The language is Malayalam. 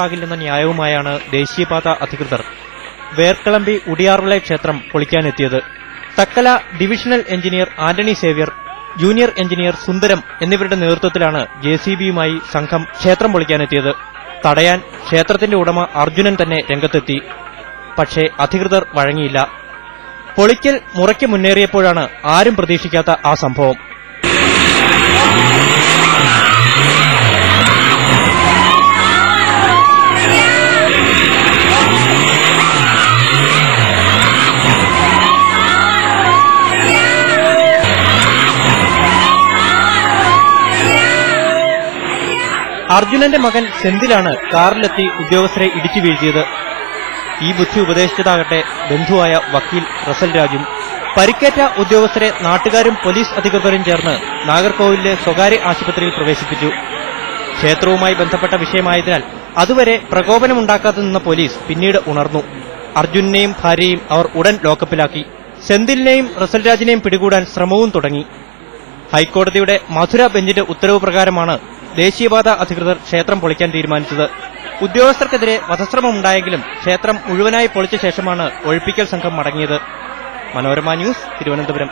നടപ്പാകില്ലെന്ന ന്യായവുമായാണ് ദേശീയപാത അധികൃതർ വേർക്കളമ്പി ഉടിയാർവിള ക്ഷേത്രം പൊളിക്കാനെത്തിയത്. Thakkala divisional engineer Antony Xavier, junior engineer Sundaram എന്നിവരുടെ നേതൃത്വത്തിലാണ് JCBയുമായി സംഘം ക്ഷേത്രം പൊളിക്കാനെത്തിയത്. തടയാൻ ക്ഷേത്രത്തിന്റെ ഉടമ അർജുനൻ തന്നെ രംഗത്തെത്തി. പക്ഷേ അധികൃതർ വഴങ്ങിയില്ല. പൊളിക്കൽ മുറയ്ക്ക് മുന്നേറിയപ്പോഴാണ് ആരും പ്രതീക്ഷിക്കാത്ത ആ സംഭവം. അർജുനന്റെ മകൻ സെന്തിലാണ് കാറിലെത്തി ഉദ്യോഗസ്ഥരെ ഇടിച്ചു വീഴ്ത്തിയത്. ഈ ബുദ്ധി ഉപദേശിച്ചതാകട്ടെ ബന്ധുവായ വക്കീൽ റസൽ രാജും. പരിക്കേറ്റ ഉദ്യോഗസ്ഥരെ നാട്ടുകാരും പോലീസ് അധികൃതരും ചേർന്ന് നാഗർകോവിലിലെ സ്വകാര്യ ആശുപത്രിയിൽ പ്രവേശിപ്പിച്ചു. ക്ഷേത്രവുമായി ബന്ധപ്പെട്ട വിഷയമായതിനാൽ അതുവരെ പ്രകോപനമുണ്ടാക്കാതെ നിന്ന പോലീസ് പിന്നീട് ഉണർന്നു. അർജുനെയും ഭാര്യയും അവർ ഉടൻ ലോക്കപ്പിലാക്കി. സെന്തിലിനെയും റസൽ രാജിനെയും പിടികൂടാൻ ശ്രമവും തുടങ്ങി. ഹൈക്കോടതിയുടെ മധുര ബെഞ്ചിന്റെ ഉത്തരവ് പ്രകാരമാണ് ദേശീയപാത അധികൃതർ ക്ഷേത്രം പൊളിക്കാൻ തീരുമാനിച്ചത്. ഉദ്യോഗസ്ഥർക്കെതിരെ വധശ്രമമുണ്ടായെങ്കിലും ക്ഷേത്രം മുഴുവനായി പൊളിച്ച ശേഷമാണ് ഒഴിപ്പിക്കൽ സംഘം മടങ്ങിയത്. മനോരമ ന്യൂസ്, തിരുവനന്തപുരം.